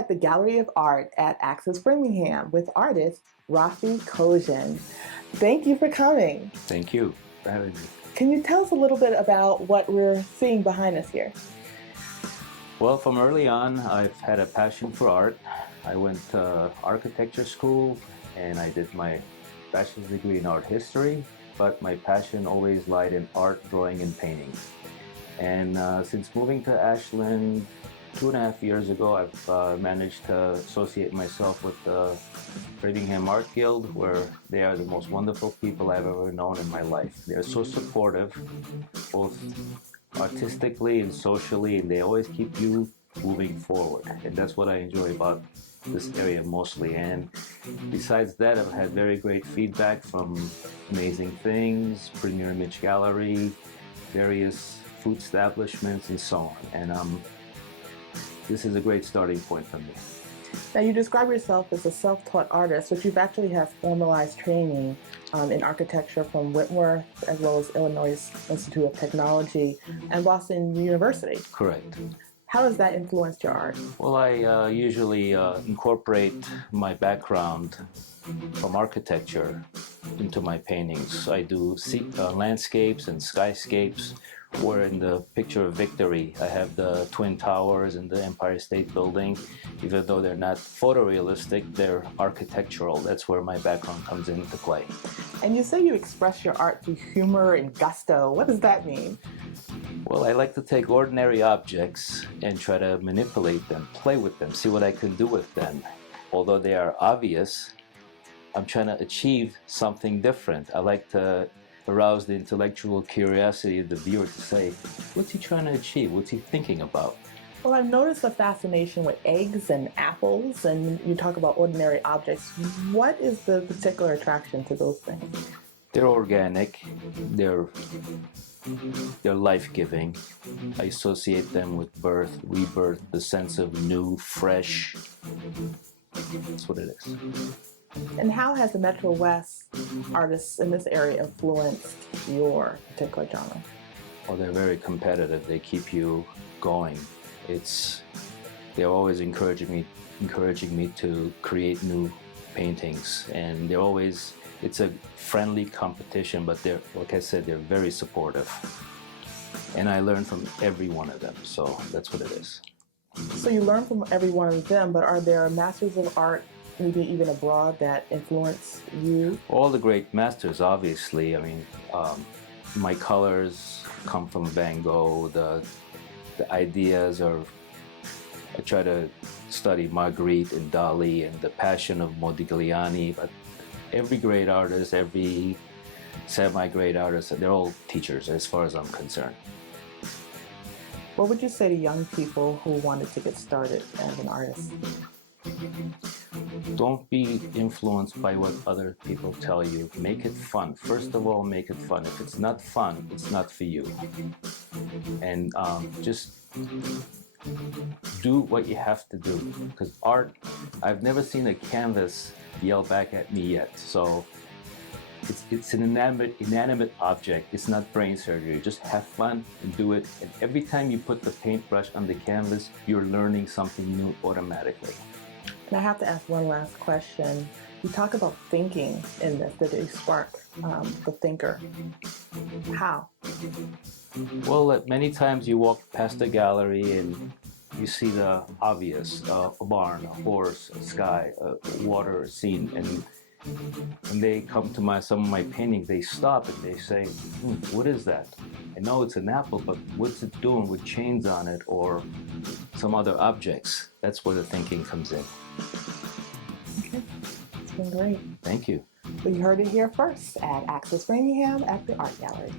at the Gallery of Art at Access Framingham with artist Raffi Kodjian. Thank you for coming. Thank you for having me. Can you tell us a little bit about what we're seeing behind us here? Well, from early on, I've had a passion for art. I went to architecture school and I did my bachelor's degree in art history, but my passion always lied in art, drawing, and painting. And since moving to Ashland 2.5 years ago, I've managed to associate myself with the Framingham Art Guild, where they are the most wonderful people I've ever known in my life. They're so supportive, both artistically and socially, and they always keep you moving forward. And that's what I enjoy about this area mostly. And besides that, I've had very great feedback from Amazing Things, Premier Image Gallery, various food establishments, and so on. And this is a great starting point for me. Now, you describe yourself as a self-taught artist, but you've actually have formalized training in architecture from Whitworth, as well as Illinois Institute of Technology and Boston University. Correct. How has that influenced your art? Well, I usually incorporate my background from architecture into my paintings. I do landscapes and skyscapes, where in the picture of Victory, I have the Twin Towers and the Empire State Building. Even though they're not photorealistic, they're architectural. That's where my background comes into play. And you say you express your art through humor and gusto. What does that mean? Well, I like to take ordinary objects and try to manipulate them, play with them, see what I can do with them. Although they are obvious, I'm trying to achieve something different. I like to arouse the intellectual curiosity of the viewer to say, what's he trying to achieve? What's he thinking about? Well, I've noticed a fascination with eggs and apples, and you talk about ordinary objects. What is the particular attraction to those things? They're organic, they're life-giving. I associate them with birth, rebirth, the sense of new, fresh. That's what it is. And how has the Metro West artists in this area influenced your particular genre? Well, they're very competitive. They keep you going. They're always encouraging me to create new paintings, and it's a friendly competition, but like I said, they're very supportive. And I learn from every one of them, so that's what it is. So you learn from every one of them, but are there masters of art, maybe even abroad, that influence you? All the great masters, obviously. I mean, my colors come from Van Gogh. The ideas are, I try to study Magritte and Dali and the passion of Modigliani, but every great artist, every semi-great artist, they're all teachers as far as I'm concerned. What would you say to young people who wanted to get started as an artist? Don't be influenced by what other people tell you. Make it fun. First of all, make it fun. If it's not fun, it's not for you. And just do what you have to do. Because art, I've never seen a canvas yell back at me yet. So it's an inanimate object. It's not brain surgery. Just have fun and do it. And every time you put the paintbrush on the canvas, you're learning something new automatically. And I have to ask one last question. You talk about thinking in this, that you spark the thinker. How? Well, many times you walk past a gallery and you see the obvious, a barn, a horse, a sky, a water scene, and when they come to some of my paintings, they stop and they say, what is that? I know it's an apple, but what's it doing with chains on it or some other objects? That's where the thinking comes in. Okay, it's been great. Thank you. We heard it here first at Access Framingham at the Art Gallery.